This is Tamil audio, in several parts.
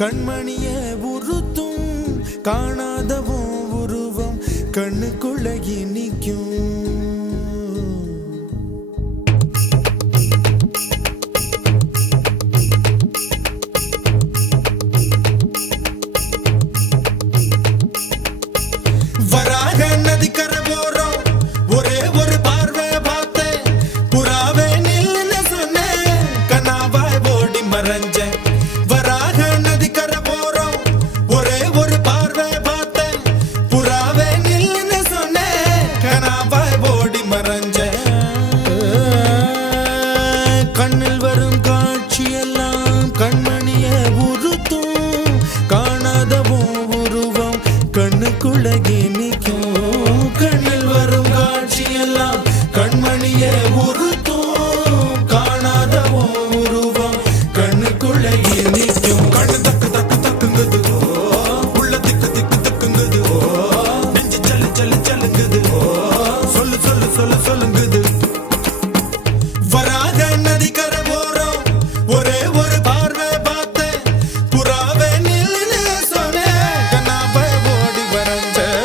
கண்மணிய உறுத்தும் காணாதவோ உருவம் கண்ணுக்குள்ள நிற்கும். வராக நதிக்கரை போறோம், ஒரே ஒரு பார்வை பார்த்தேன், புறாவே நில்லுன்னு சொன்னேன், கனாவாய் ஓடி மறைஞ்சேன். வராக நதிக்கரை போறோம், ஒரே ஒரு பார்வை பார்த்தேன், புறாவே நில்லுன்னு சொன்னேன், கனாவாய் ஓடி மறைஞ்சேன். கண்ணில் வரும் காட்சியெல்லாம் கண்மணிய உறுத்தும் காணாதவோ உருவம் கண்ணுக்குள்ள நிற்கும். கண்ணில் வரும் காட்சியெல்லாம் கண்மணிய உறுத்தும் காணாதவோ உருவம் கண்ணுக்குள்ள நிற்கும். கண்ணு தக்கு தக்கு தக்குங்குது, உள்ள திக்கு திக்கு தக்குங்குது, நெஞ்சு சல்லு சல்லு சல்லுங்குது, சொல்லு சொல்லு சொல்லு சொல்லுங்குது. வராக நதிக்கரை போறோம், ஒரே ஒரு பார்வை பார்த்தேன், புறாவே நில்லுன்னு சொன்னேன், கனாவாய் ஓடி மறைஞ்சேன்.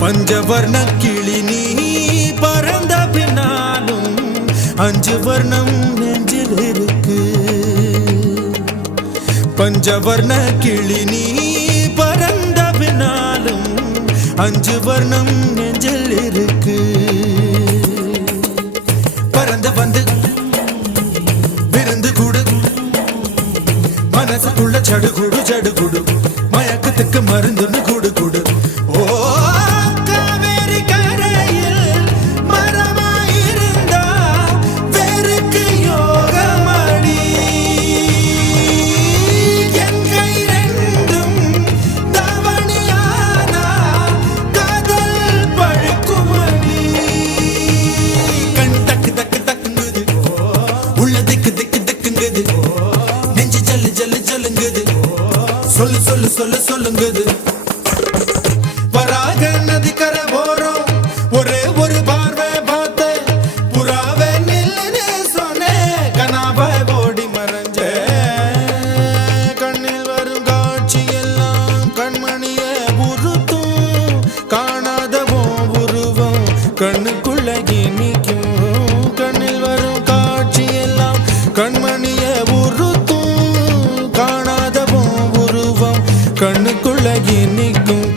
பஞ்சவர்ண கிளி நீ பறந்த பின்னாலும் 5 வர்ணம் நெஞ்சில் இருக்கு. பஞ்சவர்ண கிளி நீ பறந்த பின்னாலும் 5 வர்ணம் நெஞ்சில் இருக்கு. பறந்து வந்து விருந்து கூடு, மனசுக்குள்ள சடுகுடு சடுகுடு, மயக்கத்துக்கு மருந்துன்னு கூடு கூடு. ஓ காவேரி கரையில் மரமாயிருந்தா வேருக்கு யோகமடி, என் கை ரெண்டும் தவணியானா காதல் பழுக்குமடி. கண் தக்கு தக்கு தக்குங்குது, உள்ள திக்கு திக்கு திக்குங்குது, நெஞ்சு ஜல்லு ஜல்லு ஜல்லுங்குது, சொல்லு சொல்லு சொல்லு சொல்லுங்குது. வராக நதிக்கரை போறோம், ஒரே ஒரு பார்வை பார்த்தேன், புறாவே நில்லுன்னு சொன்னேன், கனாவாய் ஓடி மறைஞ்சேன். கண்ணில் வரும் காட்சியெல்லாம் கண்மணிய உறுத்தும் காணாதவோ உருவம் கண்ணுக்குள்ள நிற்கும். கண்ணில் வரும் காட்சியெல்லாம் கண்மணிய உறுத்தும் காணாதவோ உருவம் கண்ணுக்குள்ள நிற்கும்.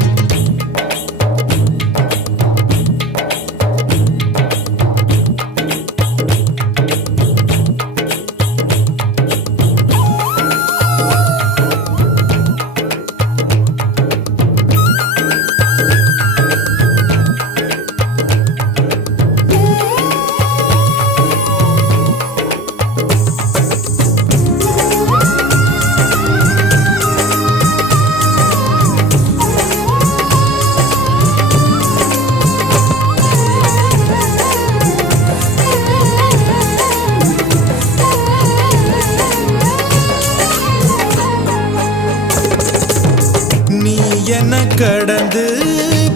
நீ என்ன கடந்து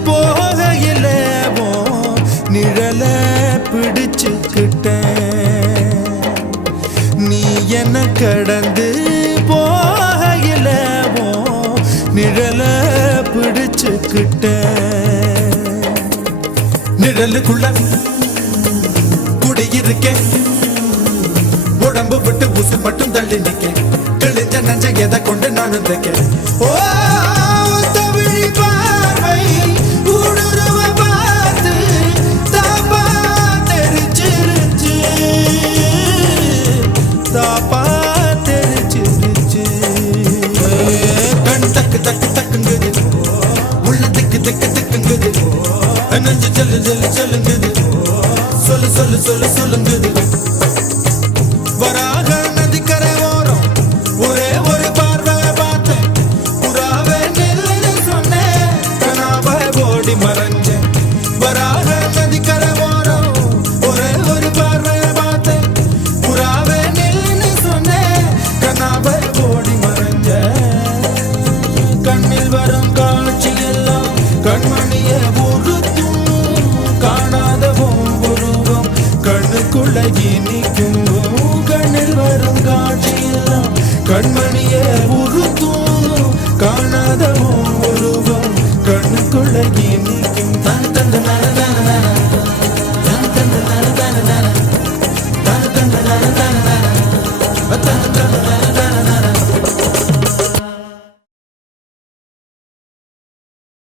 போகையில நிழல பிடிச்சுக்கிட்டேன். நீ என்ன கடந்து போகையில நிழல பிடிச்சுக்கிட்டேன். நிழலுக்குள்ள குடியிருக்கேன், உடம்பு விட்டு உசு மட்டும் தள்ளி நிக்க, கிழிஞ்ச நஞ்ச எதை கொண்டு நானும் தைக்க. ஓ தமிழ் பார்வை ஊடுருவ பார்த்து தாப்பா தெரிச்சிருச்சு, தாப்பா தெரிச்சிருச்சு. கண் தக்கு தக்கு தக்குங்குது, உள்ள திக்கு திக்கு திக்குங்குது, நெஞ்சு ஜல்லு ஜல்லு ஜல்லுங்குது, சொல்லு சொல்லு சொல்லு சொல்லுங்குது. வராக நதி உள்ள இனிக்கும் தனி